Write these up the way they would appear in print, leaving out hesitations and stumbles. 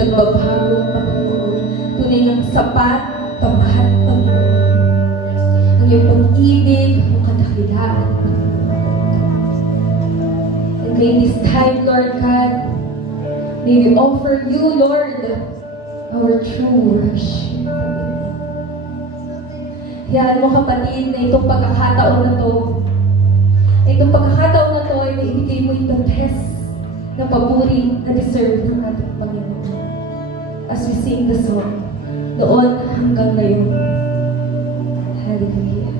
nagbabago, Panginoon. Tunay ng sapat, tapat, Panginoon. Ang iyong pag-ibig, ang kadakilaan, and may this time, Lord God, may we offer you, Lord, our true worship. Hayaan mo, kapatid, na itong pagkakataon na to ay maibigay mo yung best na papuri na deserve ng ating Panginoon. As we sing the song, noon hanggang ngayon. Hallelujah.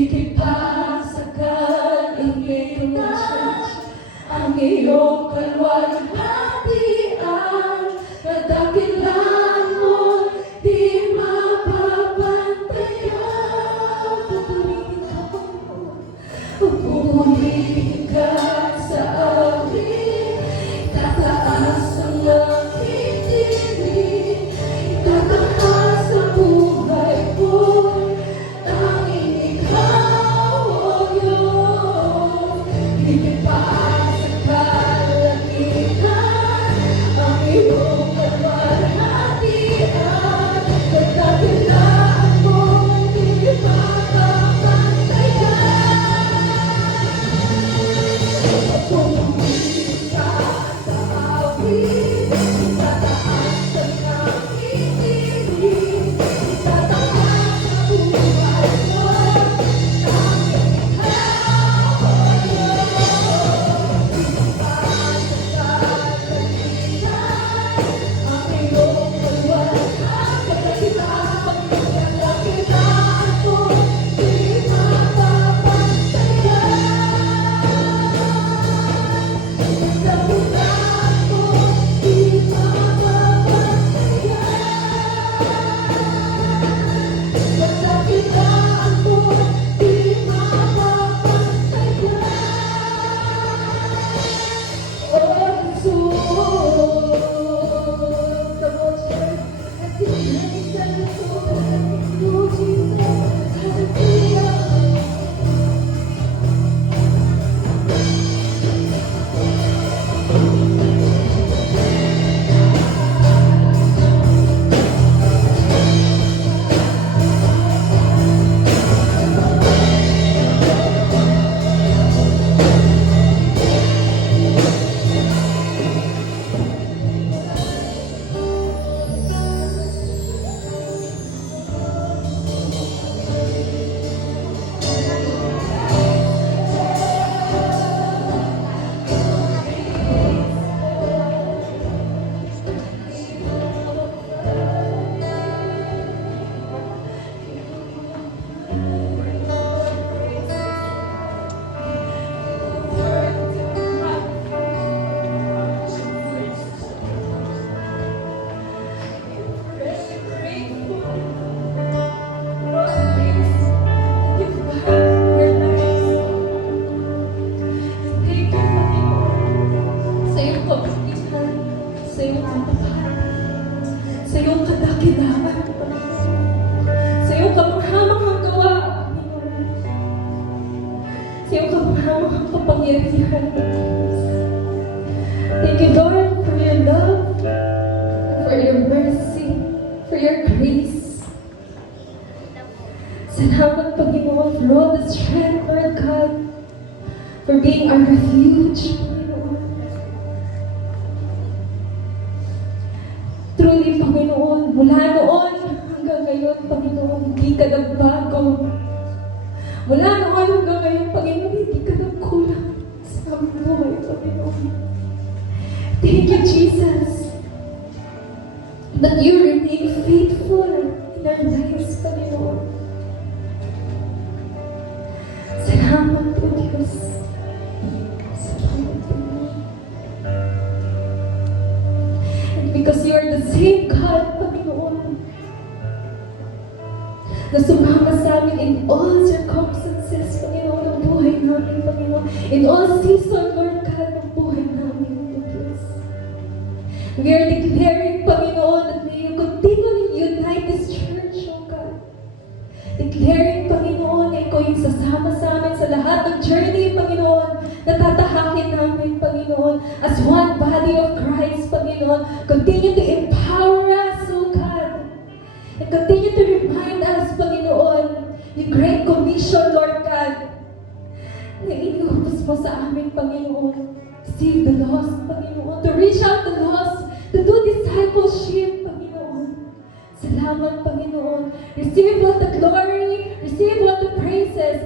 higit pa sa kaingin ng church, ang iyong kalwalhatian, kadakilaan mo, di mapapantayan. Pupurihin ka, Panginoon. Pupurihin ka sa amin, tataas ang langit dilim, tataas ang buhay ko, tanging ikaw, O Diyos. Higit pa sa kalangitan, ang iyong kalwalhatian, kadakilaan mo, di mapapantayan. Pupurihin ka sa amin, tataas ang langit dilim, tataas ang buhay ko, tanging ikaw, O Diyos. Higit pa sa kalangitan, ang iyong kalwalhatian, kadakilaan mo, di sa iyong kapapaan, sa iyong kadakilaan, sa iyong kamanghamanghang gawa, Panginoon, sa iyong kamanghamanghang kapangyarihan. Thank you, Lord, for your love, for your mercy, for your grace. Salamat, Panginoon, for all the strength, Lord God, for being our refuge, Panginoon. Truly, Panginoon, mula noon hanggang ngayon, Panginoon, hindi ka nagbago. Mula noon hanggang ngayon, Panginoon, hindi ka nagkulang sa aming buhay, Panginoon. Thank you, Jesus, that you remain faithful in our lives, Panginoon. Salamat po, Diyos. Salamat, Panginoon. And because you are the same God, Panginoon, na sumama sa amin in all circumstances, Panginoon, ng buhay namin, Panginoon. In all season, Lord God, ng buhay namin, O Diyos. We are declaring, Panginoon, that may you continually unite this church, O God. Declaring, Panginoon, na ikaw yung sasama sa amin sa lahat ng journey, Panginoon, na tatahakin namin, Panginoon, as one body of Christ, Panginoon. Continue to empower us, O God. And continue to remind us, Panginoon, yung great commission, Lord God, na inuutos mo sa amin, Panginoon. Save the lost, Panginoon. To reach out the lost, to do discipleship, Panginoon. Salamat, Panginoon. Receive all the glory, receive all the praises